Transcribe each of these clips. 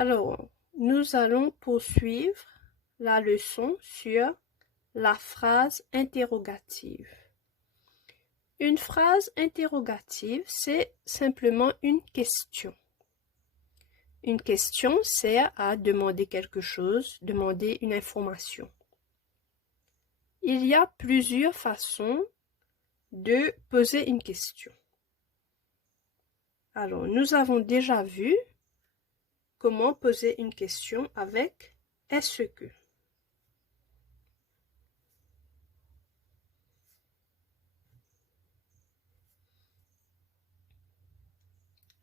Alors, nous allons poursuivre la leçon sur la phrase interrogative. Une phrase interrogative, c'est simplement une question. Une question sert à demander quelque chose, demander une information. Il y a plusieurs façons de poser une question. Alors, nous avons déjà vu comment poser une question avec « est-ce que ».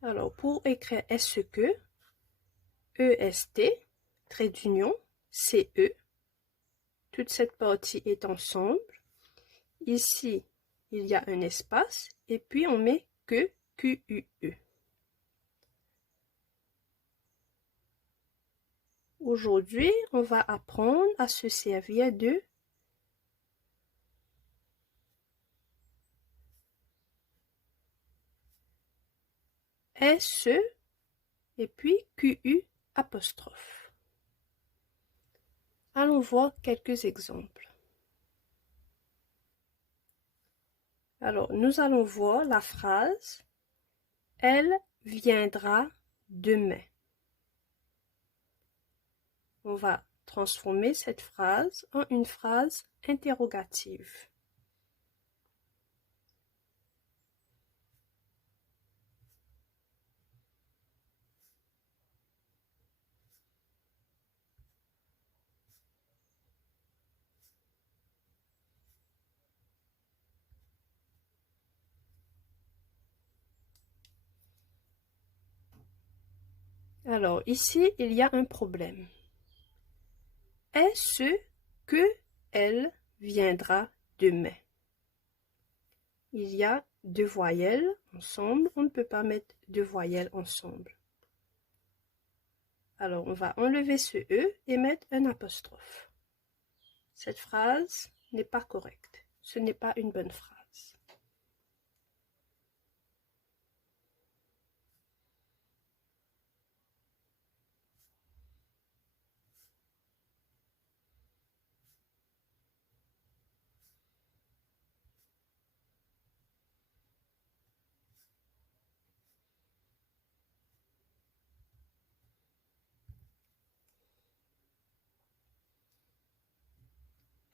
Alors, pour écrire « est-ce que », EST, trait d'union, CE, toute cette partie est ensemble. Ici, il y a un espace et puis on met que, QUE. Aujourd'hui, on va apprendre à se servir de SE et puis QU apostrophe. Allons voir quelques exemples. Alors, nous allons voir la phrase « Elle viendra demain ». On va transformer cette phrase en une phrase interrogative. Alors, ici, il y a un problème. Est-ce que elle viendra demain? Il y a deux voyelles ensemble. On ne peut pas mettre deux voyelles ensemble. Alors, on va enlever ce E et mettre un apostrophe. Cette phrase n'est pas correcte. Ce n'est pas une bonne phrase.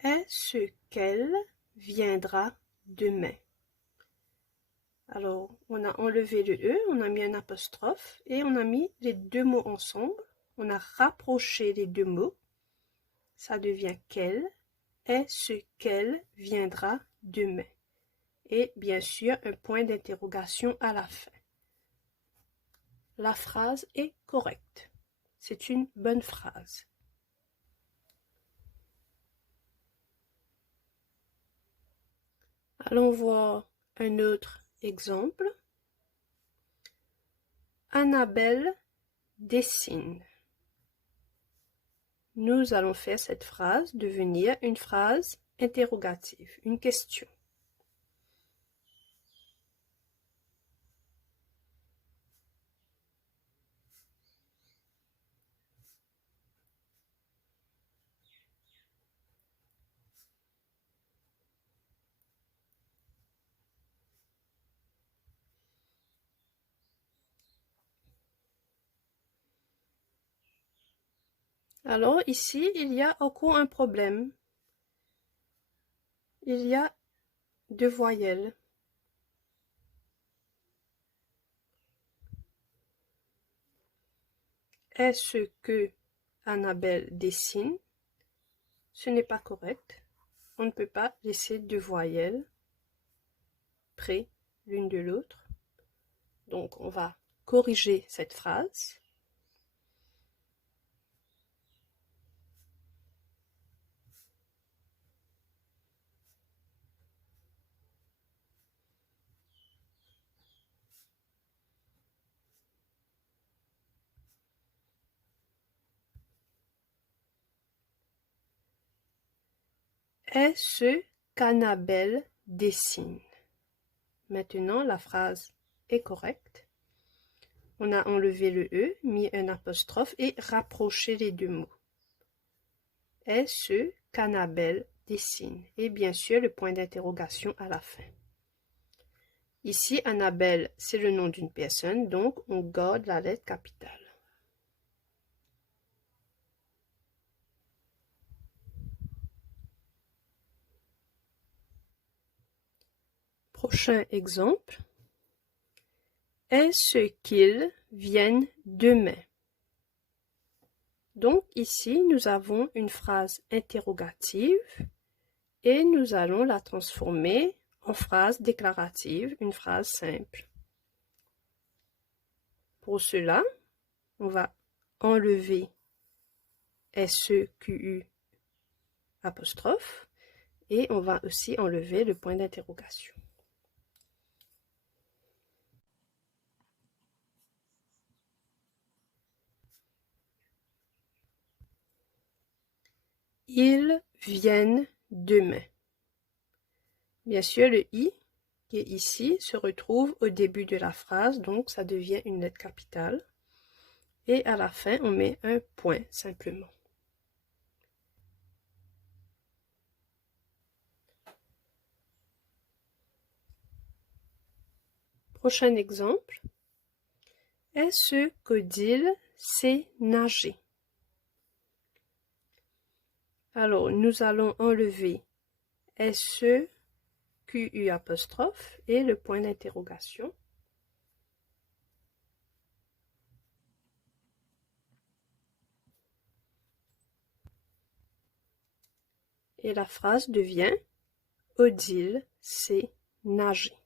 Est-ce qu'elle viendra demain? Alors, on a enlevé le E, on a mis un apostrophe et on a mis les deux mots ensemble. On a rapproché les deux mots. Ça devient qu'elle. Est-ce qu'elle viendra demain? Et bien sûr, un point d'interrogation à la fin. La phrase est correcte. C'est une bonne phrase. Allons voir un autre exemple. Annabelle dessine. Nous allons faire cette phrase devenir une phrase interrogative, une question. Alors ici, il y a encore un problème. Il y a deux voyelles. Est-ce que Annabelle dessine? Ce n'est pas correct. On ne peut pas laisser deux voyelles près l'une de l'autre. Donc, on va corriger cette phrase. Est-ce qu'Annabelle dessine? Maintenant, la phrase est correcte. On a enlevé le E, mis un apostrophe et rapproché les deux mots. Est ce qu'Annabelle dessine? Et bien sûr, le point d'interrogation à la fin. Ici, Annabelle, c'est le nom d'une personne, donc on garde la lettre capitale. Prochain exemple. Est-ce qu'ils viennent demain? Donc ici, nous avons une phrase interrogative et nous allons la transformer en phrase déclarative, une phrase simple. Pour cela, on va enlever SEQU apostrophe et on va aussi enlever le point d'interrogation. Ils viennent demain. Bien sûr, le I qui est ici se retrouve au début de la phrase, donc ça devient une lettre capitale. Et à la fin, on met un point simplement. Prochain exemple. Est-ce qu'Odile sait nager? Alors, nous allons enlever SEQU apostrophe et le point d'interrogation. Et la phrase devient Odile sait nager.